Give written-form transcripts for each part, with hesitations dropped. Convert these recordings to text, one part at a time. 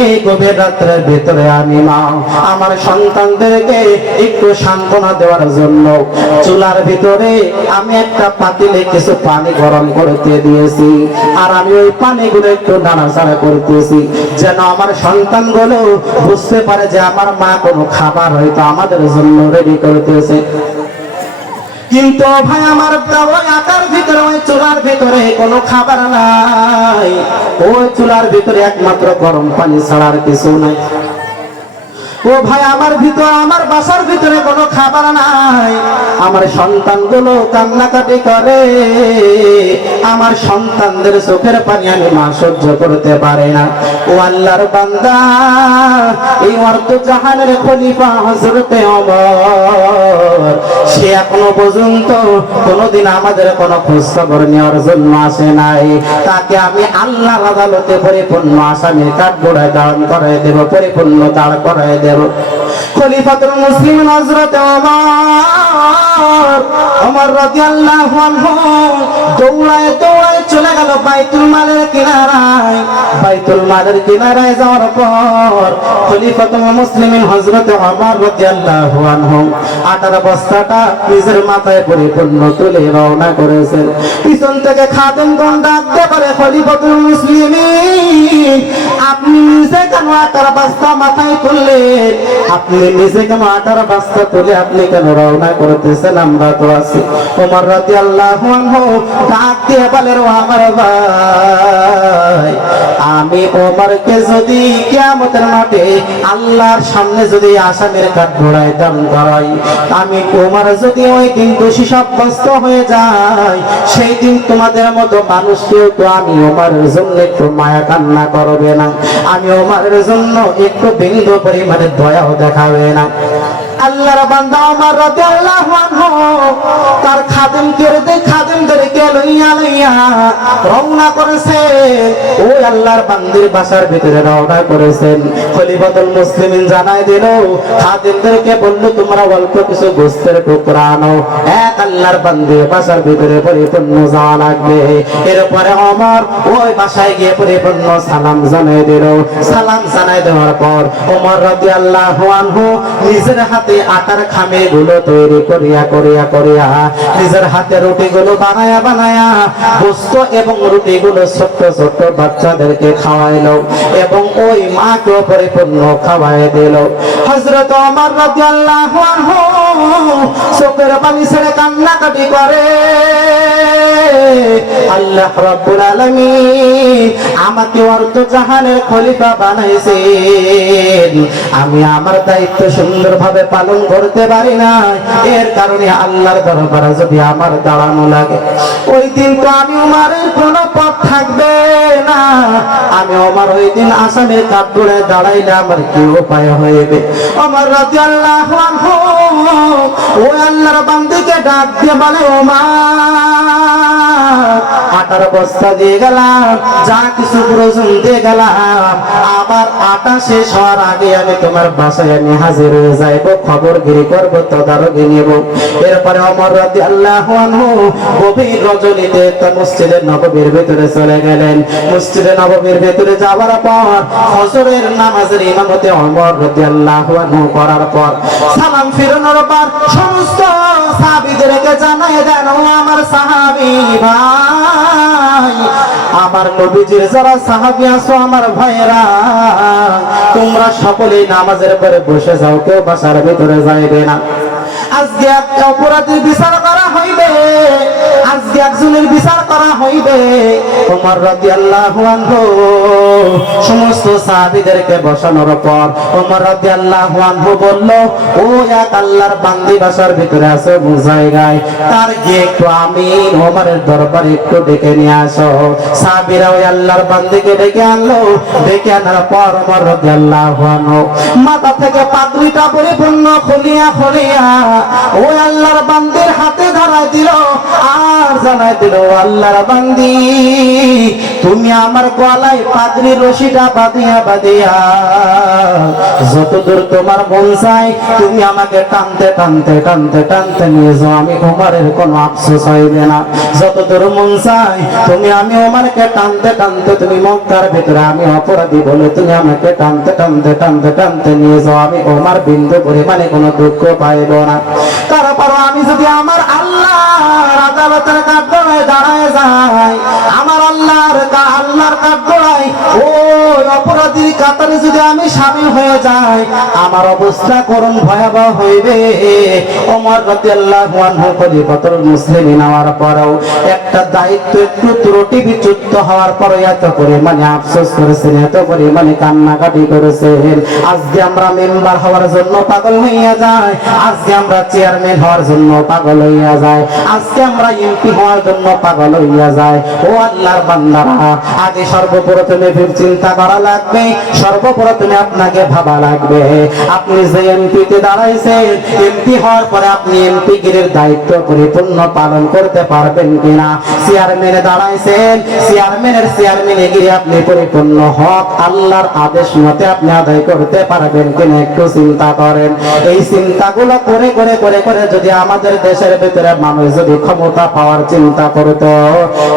এই গভীর রাত্রের ভিতরে আমি মা আমার সন্তানদেরকে একটু সান্ত্বনা দেওয়ার জন্য চুলার ভিতরে আমি একটা পাতিলে কিছু পানি গরম করতে দিয়েছি, আর আমি ওই পানিগুলো একটু নাড়াচাড়া করতেছি যেন আমার সন্তানগুলো বুঝতে পারে যে আমার মা কোনো খাবার হয়তো আমাদের জন্য রেডি করতেছে। কিন্তু ভাই আমার ওই আটার ভিতরে ওই চুলার ভিতরে কোনো খাবার নাই, ওই চুলার ভিতরে একমাত্র গরম পানি ছাড়া আর কিছু নাই। ও ভাই আমার ভিতর আমার বাসার ভিতরে কোনো খাবার নাই, আমার সন্তানগুলো কান্নাকাটি করে, আমার সন্তানদের চোখের পানি আমি মা সহ্য করতে পারে না। ও আল্লাহর বান্দা, এই অর্ধ জাহানের খলিফা হযরতে ওমর সে এখনো পর্যন্ত কোনোদিন আমাদের কোনো খোঁজ খবর নেওয়ার জন্য আসে নাই। তাকে আমি আল্লাহর আদালতে পরিপূর্ণ আসামির কাঠগড়ায় দাঁড় করায় দেব, পরিপূর্ণ দাঁড় করায় দেব। খলিফাতুল মুসলিমিন হযরত ওমর রাদিয়াল্লাহু আনহু দৌড়ায় দৌড়ায় চলে গেল বাইতুল মালের কিনারায়। বাইতুল মালের কিনারায় যাওয়ার পর খলিফাতুল মুসলিমিন হযরত ওমর রাদিয়াল্লাহু আনহু আটার বস্তাটা নিজের মাথায় পরিপূর্ণ তুলে রওনা করেছেন। পিছন থেকে খাদেমগণ ডাকতে পারে, খলিফাতুল মুসলিমিন আপনি নিজে কেন আটার বস্তা মাথায় তুললেন? আপনি নিজে কেন আটার বস্তা তুলে আপনি কেন রওনা করতেছেন? আমরা তো আছি। ওমর রাদিয়াল্লাহু আনহু ডাক দিয়ে বলেন, ও আমার ভাই, আমি ওমরকে যদি কিয়ামতের মাঠে আল্লাহর সামনে যদি আসামির কাঠগড়ায় দাঁড় করাই, আমি ওমর যদি ওই দিন দোষী সাব্যস্ত হয়ে যায়, সেই দিন তোমাদের মতো মানুষকেও তো আমি ওমরের জন্য একটু মায়া কান্না করবে না, আমি ওমরের জন্য একটু বিন্দু পরিমাণে দয়াও দেখাবে না। আল্লাহর বান্দা ওমর রাদিয়াল্লাহু আনহু তার খাদেমদেরকে লইয়া রওনা করেছেন, ওই আল্লাহর বান্দির বাসার ভিতরে রওনা করেছেন। খলিফাতুল মুসলিমিন জানাই দিল, খাদেমদেরকে বলল তোমরা অল্প কিছু গোশতের টুকরা আনো, এক আল্লাহর বান্দির বাসার ভিতরে পরিপূর্ণ যাওয়া লাগবে। এরপরে ওমর ওই বাসায় গিয়ে পরিপূর্ণ সালাম জানাই দিল। সালাম জানাই দেওয়ার পর ওমর রাদিয়াল্লাহু আনহু নিজের হাতে আটার খামে গুলো তৈরি করিয়া নিজের হাতে রুটি গুলো বানায়া গোশত এবং রুটি গুলো ছোট্ট ছোট্ট বাচ্চাদেরকে খাওয়াইলো এবং ওই মাকে পরিপূর্ণ খাওয়াই দিল। হযরত ওমর রাদিয়াল্লাহু আনহু চোখের পানি ছেড়ে কান্নাকাটি করে, আল্লাহ রাব্বুল আলামিন আমাকে অর্ধ জাহানের খলিফা বানাইছেন, আমি আমার দায়িত্ব সুন্দরভাবে পালন করতে পারি না, এর কারণে আল্লাহর দরবারে যদি আমার দাঁড়ানো লাগে, ওই দিন তো আমি ওমরের কোনো পথ থাকবে না, আমি ওমর ওই দিন আসামির কাঠগড়ায় দাঁড়াইলে আমার কি উপায় হইবে? ওমর রাদিয়াল্লাহু আনহু ওই আল্লাহর বান্দিকে ডাক দিয়ে বলে, ওমর আটার বস্তা দিয়ে গেলাম, যা কিছু প্রয়োজন দিয়ে গেলাম, আমার আটা শেষ হওয়ার আগে আমি তোমার বাসায় আমি হাজির হয়ে যাইব, খবরগিরি করবো, তদারকি নেব। এরপরে ওমর রাদিয়াল্লাহু আনহু গভীর রজনীতে মসজিদে নববীর ভিতরে চলে গেলেন। মসজিদে নববীর ভিতরে যাওয়ার পর ফজরের নামাজের ইমামতে ওমর রাদিয়াল্লাহু আনহু করার পর সালাম ফিরানোর পর সমস্ত সাহাবীদেরকে জানায় দেন, ও আমার সাহাবী ভাই, আমার নবীজির যারা সাহাবী আছো আমার ভাইরা, তোমরা সকলেই নামাজের পরে বসে যাও, কেউ বাসার ভিতরে যাইবে না। আজকে একটা অপরাধীর বিচার করা হইবে, আজকে একজনের বিচার করা হইবে। ওমর রাদিয়াল্লাহু আনহু সমস্ত সাহাবীদেরকে বসানোর পর ওমর রাদিয়াল্লাহু আনহু বলল, ও এক আল্লাহর বান্দি বাসার ভিতরে আছে জায়গায়, তার গিয়ে একটু আমিন ওমরের দরবারে একটু ডেকে নিয়ে আসো। সাহাবীরা ওই আল্লাহর বান্দিকে ডেকে আনলো। ডেকে আনার পর ওমর রাদিয়াল্লাহু আনহু মাথা থেকে পাগড়িটা পরিপূর্ণ খুলিয়া ওই আল্লাহর বান্দির হাতে ধরাই দিল আর জানাই দিল, আল্লাহর বান্দি তুমি আমার গলায় পাগড়ির রশিটা বাদিয়া বাদিয়া, যতদূর তোমার মন চাই তুমি আমাকে টানতে টানতে টানতে টানতে নিয়ে যাও, আমি ওমরের কোনো আফসোস হইবে না। যতদূর মন চাই আমি ওমরকে টানতে টানতে, তুমি মক্কার ভিতরে আমি অপরাধী বলে তুমি আমাকে টানতে টানতে টানতে টানতে নিয়ে যাও, আমি ওমর বিন্দু পরিমাণে কোনো দুঃখ পাইব না। তারপরও আমি যদি আমার আল্লাহর আদালতের কাঠগড়ায় দাঁড়ায় যাই, আমার আল্লাহর কাঠগড়ায় ওই অপরাধীর কাতারে যদি আমি শামিল হয়ে যাই, আমার অবস্থা করুণ ভয়াবহ হইবে। ওমর রাদিয়াল্লাহু আনহু খলিফাতুল মুসলিমিন হওয়ার পরেও একটা দায়িত্ব একটু ত্রুটি বিচ্যুত হওয়ার পরে এত পরিমাণে আফসোস করেছেন, এত পরিমাণে কান্নাকাটি করেছেন। আজকে আমরা মেম্বার হওয়ার জন্য পাগল হইয়া যাই, আজকে আমরা চেয়ারম্যান হওয়ার জন্য পাগল হইয়া যায়, আজকে আমরা এমপি হওয়ার জন্য পাগল হইয়া যায়। ও আল্লাহর বান্দারা, আগে সর্বপ্রথমে চিন্তা করা লাগবে, সর্বপ্রথমে আপনাকে ভাবা লাগবে আপনি যে এমপিতে দাঁড়াইছেন, এমপি হওয়ার পরে আপনি এমপি গিরির দায়িত্ব পরিপূর্ণ পালন করতে পারবেন কিনা। চেয়ারম্যানে দাঁড়াইছেন, চেয়ারম্যানে গিয়ে আপনি পরিপূর্ণ হক আল্লাহর আদেশ মতে আপনি আদায় করতে পারবেন কিনা একটু চিন্তা করেন। এই চিন্তাগুলো করে করে করে করে যদি আমাদের দেশের ভিতরে মানুষ যদি ক্ষমতা পাওয়ার চিন্তা করতো,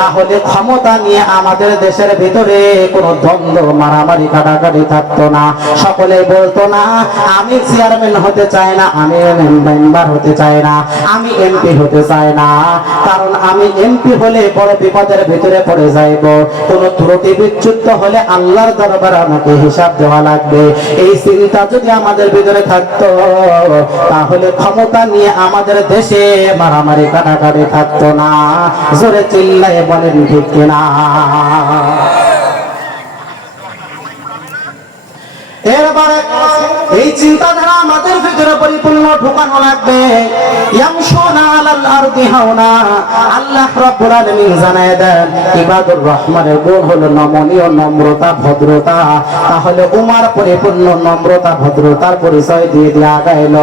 তাহলে ক্ষমতা নিয়ে আমাদের দেশের ভিতরে কোনো দ্বন্দ্ব মারামারি কাটাকাটি থাকতো না। সকলেই বলতো না আমি চেয়ারম্যান হতে চাই না, আমি মেম্বার হতে চাই না, আমি এমপি হতে চাই না, কারণ আমি এমপি হলে বড় বিপদের ভিতরে পড়ে যাইব, কোনো ত্রুটি বিচ্যুত হলে আল্লাহর দরবারে আমাকে হিসাব দেওয়া লাগবে। এই চিন্তা যদি আমাদের ভিতরে থাকতো, তাহলে ক্ষমতা নিয়ে আমাদের দেশে মারামারি কাটাকাটি থাকতো না। জোরে চিল্লায় বলেন ঠিক কিনা? এরপরে এই চিন্তাধারা আমাদের ভিতরে পরিপূর্ণ ঢোকানো লাগবে। ইয়ামশুনা আলাল আরদি হাওনা, আল্লাহ রাব্বুল আলামিন জানায় দেন ইবাদুর রহমানের গুণ হলো নমনীয়, নম্রতা, ভদ্রতা। তাহলে উমার পরিপূর্ণ নম্রতা ভদ্রতার পরিচয় দিয়ে দিয়ে আগাইল,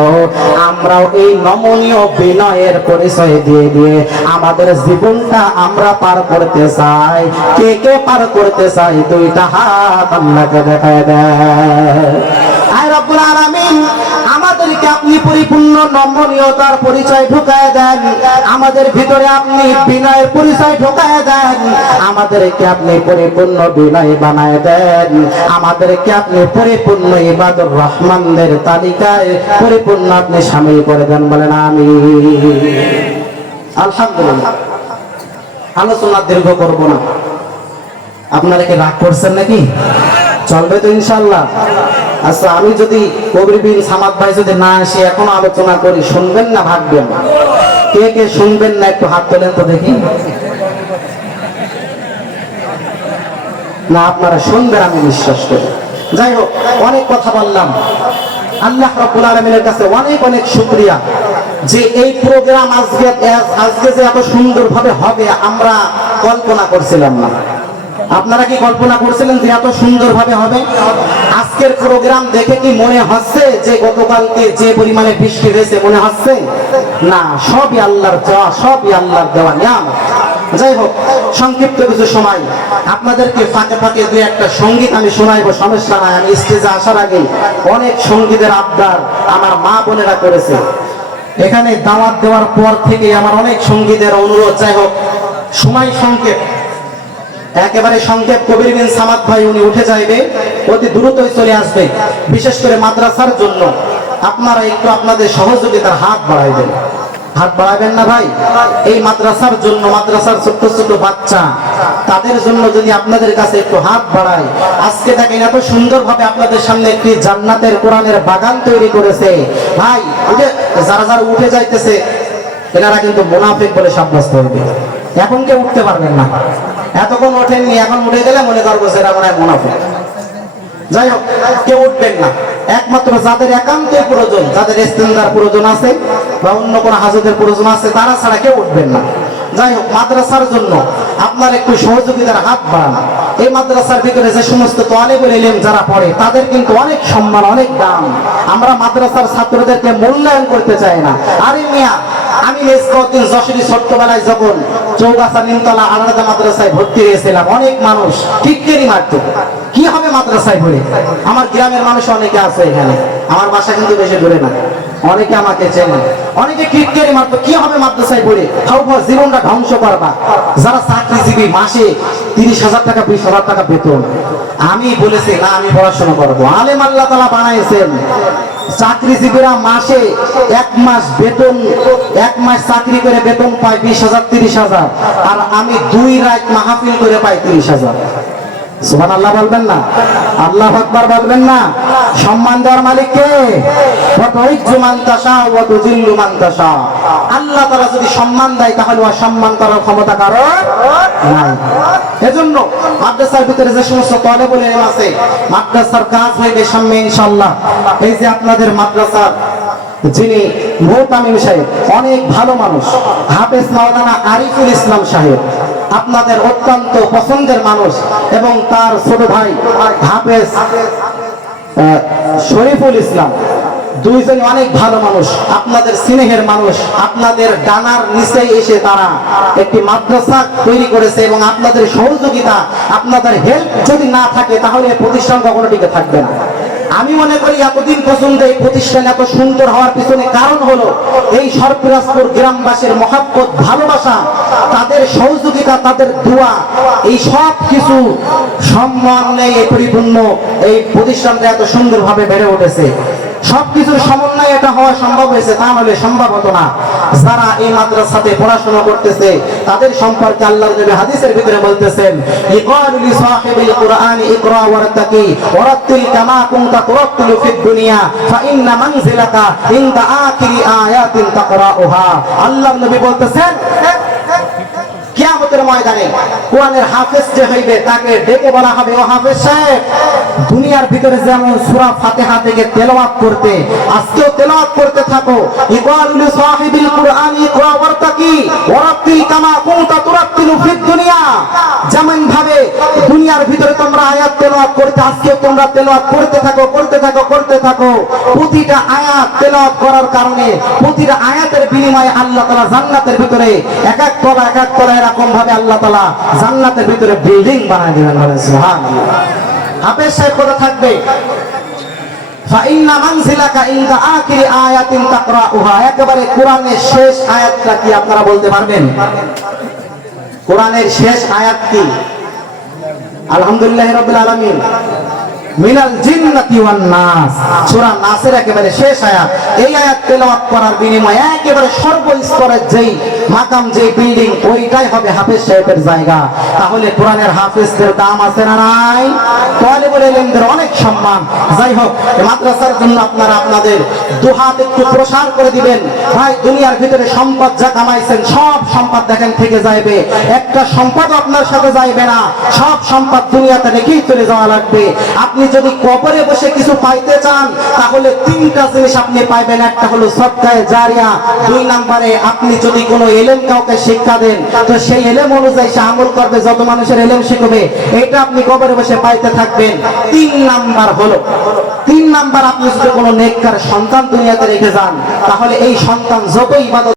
আমরাও এই নমনীয় বিনয়ের পরিচয় দিয়ে দিয়ে আমাদের জীবনটা আমরা পার করতে চাই। কে কে পার করতে চাই? দুইটা হাত আল্লাহকে দেখায় দেয়। আয় রব্বুল আলামিন, আমাদেরকে আপনি পরিপূর্ণ নমনীয়তার পরিচয় ঢুকায় দেন, আমাদের ভিতরে আপনি বিনয়ের পরিচয় ঢুকায় দেন, আমাদেরকে আপনি পরিপূর্ণ বিনয় বানায় দেন, আমাদেরকে আপনি পরিপূর্ণ ইবাদুর রহমানদের তালিকায় পরিপূর্ণ আপনি শামিল করে দেন। বলেন আমিন। আলহামদুলিল্লাহ। আলোচনা দীর্ঘ করব না, আপনারা কি রাগ করছেন নাকি? চলবে তো ইনশাআল্লাহ? আচ্ছা, আমি যদি কবির বিন সামাদ ভাই যদি না আসে এখন আলোচনা করি, শুনবেন না ভাববেন? কে কে শুনবেন না একটু হাত তোলেন তো দেখি। না, আপনারা শুনবেন আমি বিশ্বাস করি। যাই হোক, অনেক কথা বললাম। আল্লাহ রাব্বুল আলামিনের কাছে অনেক অনেক শুকরিয়া যে এই প্রোগ্রাম আজকে যে এত সুন্দরভাবে হবে আমরা কল্পনা করছিলাম না। আপনারা কি কল্পনা করছিলেন যে এত সুন্দরভাবে হবে? আজকের প্রোগ্রাম দেখে কি মনে হচ্ছে যে গতকালকে যে পরিমাণে বৃষ্টি হয়েছে মনে হচ্ছে? না, সবই আল্লাহর দেওয়া, সবই আল্লাহর দেওয়া নিয়ামত। যাই হোক, সংক্ষিপ্ত কিছু সময় আপনাদেরকে ফাঁকে ফাঁকে দুই একটা সঙ্গীত আমি শোনাইবো, সমস্যা নাই। আমি স্টেজে আসার আগে অনেক সঙ্গীতের আবদার আমার মা বোনেরা করেছে, এখানে দাওয়াত দেওয়ার পর থেকে আমার অনেক সঙ্গীতের অনুরোধ। যাই হোক, সময় সংক্ষেপ, একেবারে সংক্ষেপ। কবির বিন সামাদ ভাই উনি উঠে যাইবে, অতি দ্রুতই চলে আসবে। বিশেষ করে মাদ্রাসার জন্য আপনারা একটু আপনাদের সহযোগিতার হাত বাড়াইবেন। হাত বাড়াবেন না ভাই? এই মাদ্রাসার জন্য, মাদ্রাসার ছোট্ট ছোট বাচ্চা, তাদের জন্য যদি আপনাদের কাছে একটু হাত বাড়াই। আজকে দেখেন এত সুন্দরভাবে আপনাদের সামনে একটি জান্নাতের কোরআনের বাগান তৈরি করেছে ভাই। যারা যারা উঠে যাইতেছে এনারা কিন্তু মুনাফিক বলে সাব্যস্ত হবে। এখন কেউ উঠতে পারবেন না, এতক্ষণ ওঠেননি, এখন উঠে গেলে মনে করবো সেটা মনে হয় মুনাফিক। যাই হোক, কেউ উঠবেন না, একমাত্র যাদের একান্তই প্রয়োজন, যাদের ইস্তেনজার প্রয়োজন আছে বা অন্য কোনো হাজতের প্রয়োজন আছে, তারা ছাড়া কেউ উঠবেন না। যাই হোক, মাদ্রাসার জন্য আপনার একটু সহযোগিতার হাত বাড়ান। এই মাদ্রাসার ভিতরে যে সমস্ত তালেবুল ইলম যারা পড়ে তাদের কিন্তু অনেক সম্মান, অনেক দাম। আমরা মাদ্রাসার ছাত্রদেরকে মূল্যায়ন করতে চাই না। আরে মিয়া, আমি মেজবাউদ্দিন যশোরী ছোট্টবেলায় যখন চৌগাছা নিমতলা আলাদা মাদ্রাসায় ভর্তি হয়েছিলাম, অনেক মানুষ টিটকারি মারত, কি হবে মাদ্রাসায় পড়ে? আমার গ্রামের মানুষ অনেকে আছে এখানে, আমার বাসা কিন্তু বেশি দূরে না, অনেকে আমাকে চেনে, অনেকে কিটকেরি মারতো, কি হবে মাদ্রাসায় পড়ে? খাও খাও জীবনটা ধ্বংস করবা। যারা চাকরিজীবী মাসে 30,000 টাকা 20,000 টাকা বেতন, আমি বলেছি না আমি পড়াশোনা করবো। আলেম আল্লাহ তাআলা বানাইছেন, চাকরিজীবীরা মাসে 1 মাস বেতন, 1 মাস চাকরি করে বেতন পায় 20,000 30,000, আর আমি 2 রাত মাহফিল করে পাই 30,000। সুবহানাল্লাহ বলবেন না? আল্লাহু আকবার বলবেন না? সম্মান দেওয়ার মালিক কে? ওয়াতুইজ্জু মান তাশা ওয়া তুযিল্লু মান তাশা। আল্লাহ তাআলা যদি সম্মান দেয় তাহলে অসম্মান করার ক্ষমতা কারোর নাই। এজন্য মাদ্রাসার ভিতরে যে সমস্ত তালেবুল ইলম আছে, মাদ্রাসার কাজ হইবে সামনে ইনশাআল্লাহ। এই যে আপনাদের মাদ্রাসার যিনি মুহতামিম সাহেব, অনেক ভালো মানুষ, হাফেজ মাওলানা আরিফুল ইসলাম সাহেব আপনাদের অত্যন্ত পছন্দের মানুষ, এবং তার ছোট ভাই হাফেজ শরীফুল ইসলাম, দুইজনই অনেক ভালো মানুষ, আপনাদের স্নেহের মানুষ। আপনাদের ডানার নিচে এসে তারা একটি মাদ্রাসা তৈরি করেছে, এবং আপনাদের সহযোগিতা, আপনাদের হেল্প যদি না থাকে তাহলে প্রতিষ্ঠান কখনো টিকে থাকবে না। আমি মনে করি এতদিন পর্যন্ত এই প্রতিষ্ঠান এত সুন্দর হওয়ার পিছনে কারণ হলো এই সরপিরাজপুর গ্রামবাসীর মহাব্বত, ভালোবাসা, তাদের সহযোগিতা, তাদের দোয়া, এই সব কিছু সমন্বয়ে এই পরিপূর্ণ এই প্রতিষ্ঠানটা এত সুন্দরভাবে বেড়ে উঠেছে। সবকিছুর সমন্বয়ে এটা হওয়া সম্ভব হয়েছে, তা নাহলে সম্ভব হতো না। যারা এই মাদ্রাসাতে পড়াশোনা করতেছে তাদের সম্পর্কে আল্লাহর নবী হাদিসের ভিতরে বলতেছেন, ইকালু লি সাহিবিল কুরআনি ইকরা ওয়ারতাকি ওয়ারাতিল কামা কুনতা তুরাতিলু ফিদ দুনিয়া ফা ইন্না মানজিলাকা ইনদা আখিরি আয়াতিন তাকরাউহা। আল্লাহর নবী বলতেছেন, কিয়ামতের ময়দানে কোরআনের হাফেজ যে হইবে তাকে ডেকে বলা হবে, ও হাফেজ সাহেব, দুনিয়ার ভিতরে যেমন সূরা ফাতিহা থেকে তেলাওয়াত করতে, আজকেও তেলাওয়াত করতে থাকো। ইকালু লি সাহিবিল কুরআনি ইকরা ওয়ারতাকি ওয়ারাতিল কামা কুনতা তুরাতিলু ফিদ দুনিয়া। যেমন ভাবে দুনিয়ার ভিতরে তোমরা আয়াত তেলাওয়াত করতে, আজকেও তোমরা তেলাওয়াত করতে থাকো, করতে থাকো, করতে থাকো। প্রতিটা আয়াত তেলাওয়াত করার কারণে, প্রতিটা আয়াতের বিনিময়ে আল্লাহ তাআলা জান্নাতের ভিতরে এক এক তলা এরকম ভাবে আল্লাহ তাআলা জান্নাতের ভিতরে বিল্ডিং বানায় দিবেন। সুবহানাল্লাহ। হাফেজ সাহেব কথা থাকবে, ফা ইন্না মানজিলাকা ইনদা আখিরি আয়াতিন তাকরাউহা। একেবারে কোরআনের শেষ আয়াতটা কি আপনারা বলতে পারবেন? কোরআনের শেষ আয়াত কি? আলহামদুলিল্লাহি রাব্বিল আলামিন, মিনাল জিন্নাতি ওয়ান নাস, সূরা নাসের একেবারে শেষ আয়াত। এই আয়াত তেলাওয়াত করার বিনিময়ে একেবারে সর্বস্তরের যেই মাকাম, যেই বিল্ডিং, ওইটাই হবে হাফেজ সাহেবের জায়গা। তাহলে কোরআনের হাফেজদের দাম আছে না নাই? তালেবুল ইলমদের অনেক সম্মান। যাই হোক, মাদ্রাসার জন্য আপনারা আপনাদের দুহাত একটু প্রসার করে দিবেন। ভাই, দুনিয়ার ভিতরে সম্পদ যা কামাইছেন সব সম্পদ দেখেন থেকে যাইবে, একটা সম্পদ আপনার সাথে যাইবে না। সব সম্পদ দুনিয়াতে রেখেই চলে যাওয়া লাগবে। আপনি যদি কবরে বসে কিছু পাইতে চান তাহলে 3টা জিনিস আপনি পাইবেন। একটা হলো সদকায়ে জারিয়া, 2 নম্বরে আপনি যদি কোনো ইলম কাউকে শিক্ষা দেন তো সেই ইলম অনুযায়ী সে আমল করবে, যত মানুষের ইলম শিখবে, এটা আপনি কবরে বসে পাইতে থাকবেন। 3 নাম্বার আপনি যদি কোনো নেককার সন্তান দুনিয়াতে রেখে যান তাহলে এই সন্তান যত ইবাদত